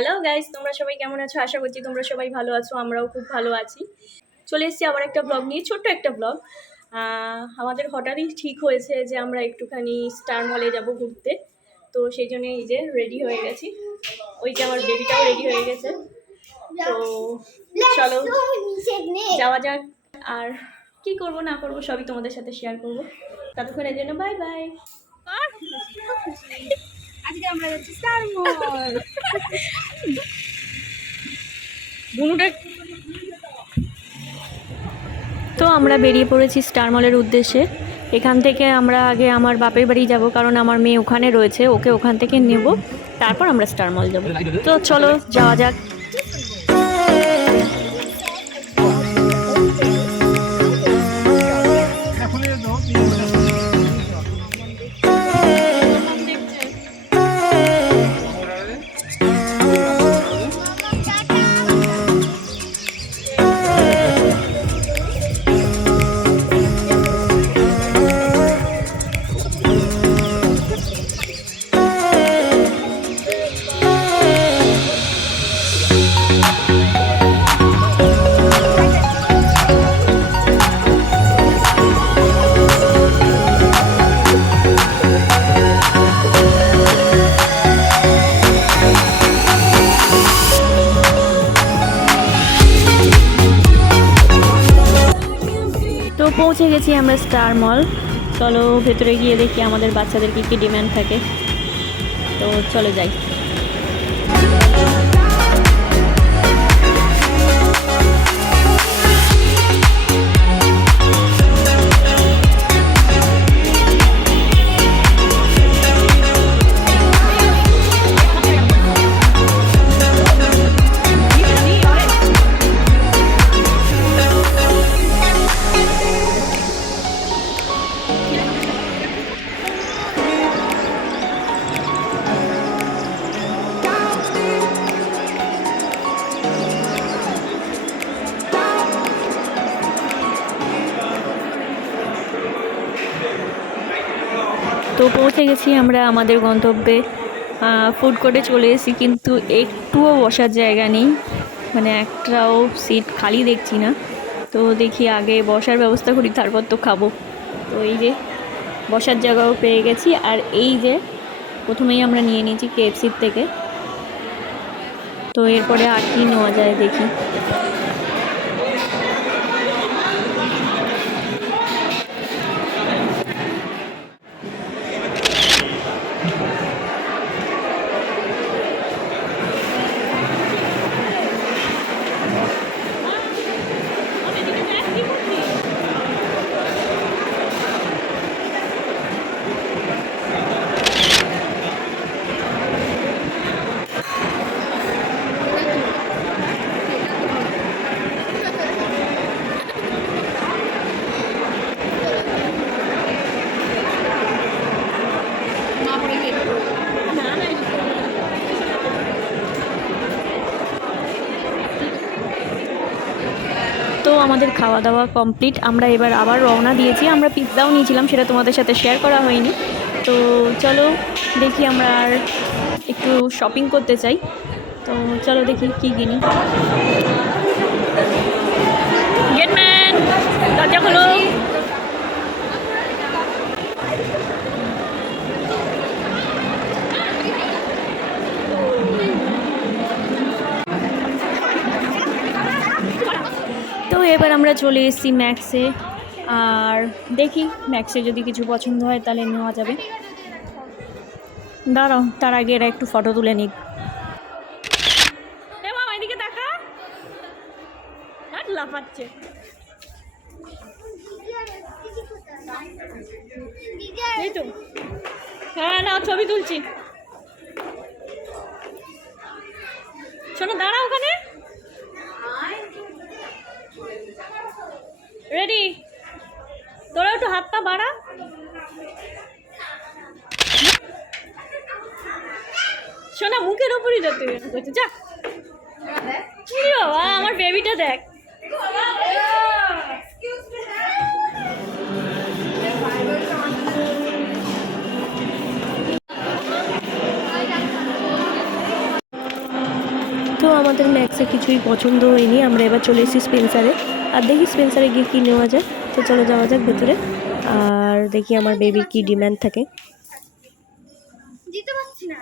Hello guys, তোমরা সবাই কেমন আছো? আশা করছি তোমরা সবাই ভালো আছো, আমরাও খুব ভালো আছি। চলে এসেছি আবার একটা ব্লগ নিয়ে, ছোট্ট একটা ব্লগ। আমাদের হঠাৎই ঠিক হয়েছে যে আমরা একটুখানি স্টার মলে যাব ঘুরতে। তো সেই জন্য এই যে রেডি হয়ে গেছি। ওই যে আমার বেবিটাও রেডি হয়ে গেছে। তো চলো যাওয়া যাক। আর কি করব না করব সবই তোমাদের সাথে শেয়ার করব। ততক্ষণের জন্য বাই বাই। আজকে আমরা যাচ্ছি স্টার মল। তো আমরা বেরিয়ে পড়েছি স্টার মলের উদ্দেশ্যে। এখান থেকে আমরা আগে আমার বাপের বাড়ি যাব, কারণ আমার মেয়ে ওখানে রয়েছে, ওকে ওখান থেকে নেব, তারপর আমরা স্টার মল যাব। তো চলো যাওয়া যাক। তো পৌঁছে গেছি আমরা স্টার মল। চলো ভেতরে গিয়ে দেখি আমাদের বাচ্চাদের কী কী ডিমান্ড থাকে। তো চলো যাই। তো পৌঁছে গেছি আমরা আমাদের গন্তব্যে। ফুড কোর্টে চলে এসেছি, কিন্তু একটুও বসার জায়গা নেই, মানে একটাও সিট খালি দেখছি না। তো দেখি আগে বসার ব্যবস্থা করি, তারপর তো খাবো। তো এই যে বসার জায়গাও পেয়ে গেছি। আর এই যে প্রথমেই আমরা নিয়ে নিয়েছি কেএফসির থেকে। তো এরপরে আর কি নেওয়া যায় দেখি। তো আমাদের খাওয়া দাওয়া কমপ্লিট। আমরা এবার আবার রওনা দিয়েছি। আমরা পিৎজাও নিয়েছিলাম, সেটা তোমাদের সাথে শেয়ার করা হয়নি। তো চলো দেখি, আমরা আর একটু শপিং করতে চাই। তো চলো দেখি কী কিনি। গেটম্যান, দরজা খোলো। তো এবার আমরা চলে এসেছি ম্যাক্সে। আর দেখি ম্যাক্সে যদি কিছু পছন্দ হয় তাহলে নেওয়া যাবে। দাঁড়াও, তার আগে এরা একটু ফটো তুলে নিক। এদিকে দেখা, লাফাচ্ছে। এই তো, হ্যাঁ না, ছবি তুলছি। শোনো, দাঁড়া ওখানে। রেডি? তোরা একটু হাত পা বাড়া। শোনা, মুখের ওপরই যত করছে। যা বাবা, আমার বেবিটা দেখ। আমাদের ম্যাক্সে কিছুই পছন্দ হয়নি, আমরা এবার চলে এসেছি স্পেন্সারে। আর দেখি স্পেন্সারে গিয়ে কী নেওয়া যায়। তো চলো যাওয়া যাক ভেতরে, আর দেখি আমার বেবির কী ডিম্যান্ড থাকে। জিতে পারছি না।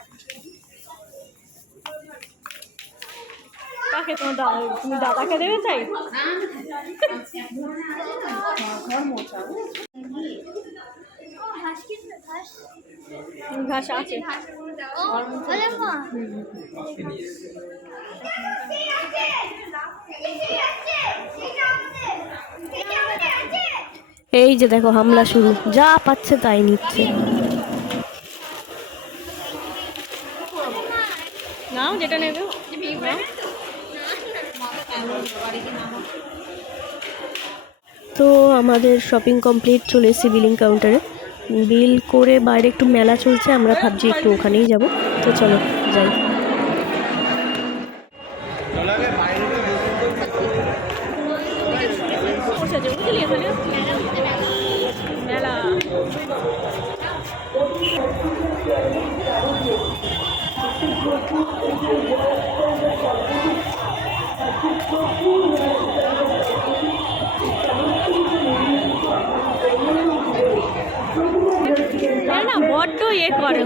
কাকে তুমি দাদাকে দেবে চাই? ঘাস আছে। এই যে দেখো হামলা শুরু, যা পাচ্ছে তাই নিচ্ছে। নাও যেটা নেবে। তো আমাদের শপিং কমপ্লিট, চলে এসেছি বিলিং কাউন্টারে। বিল করে বাইরে একটু মেলা চলছে, আমরা ভাবছি একটু ওখানেই যাব। তো চলো যাই। মেলা না বড্ড ইয়ে করে।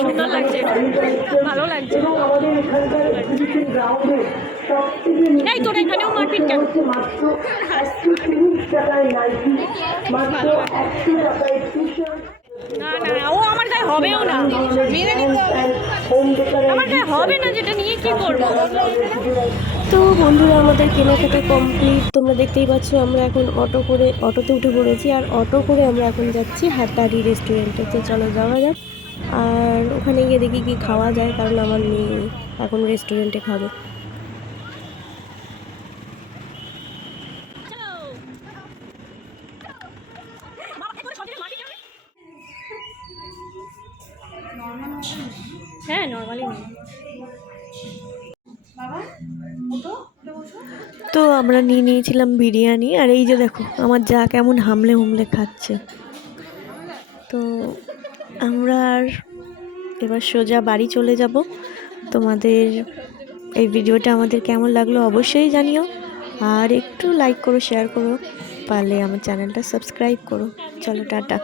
সুন্দর লাগছে, ভালো লাগছে। এই তোরা এখানেও মারপিট কেন? না না, ও আমার গায়ে হবেও না, আমার গায়ে হবে না, যেটা নিয়ে কি করবো। তো বন্ধুরা আমাদের কেনাকাটা কমপ্লিট, তোমরা দেখতেই পাচ্ছ। আমরা এখন অটোতে উঠে পড়েছি, আর অটো করে আমরা এখন যাচ্ছি হাটারি রেস্টুরেন্টে। তো চলো যাওয়া যাক, আর ওখানে গিয়ে দেখি কি খাওয়া যায়, কারণ আমার মেয়ে এখন রেস্টুরেন্টে খাবে। হ্যাঁ নর্মালি। তো আমরা নিয়ে নিয়েছিলাম বিরিয়ানি, আর এই যে দেখো আমার যা কেমন হামলে হুমলে খাচ্ছে। তো আমরা আর এবার সোজা বাড়ি চলে যাব। তোমাদের এই ভিডিওটা আমাদের কেমন লাগলো অবশ্যই জানিও, আর একটু লাইক করো, শেয়ার করো, পারলে আমার চ্যানেলটা সাবস্ক্রাইব করো। চলো টাটা।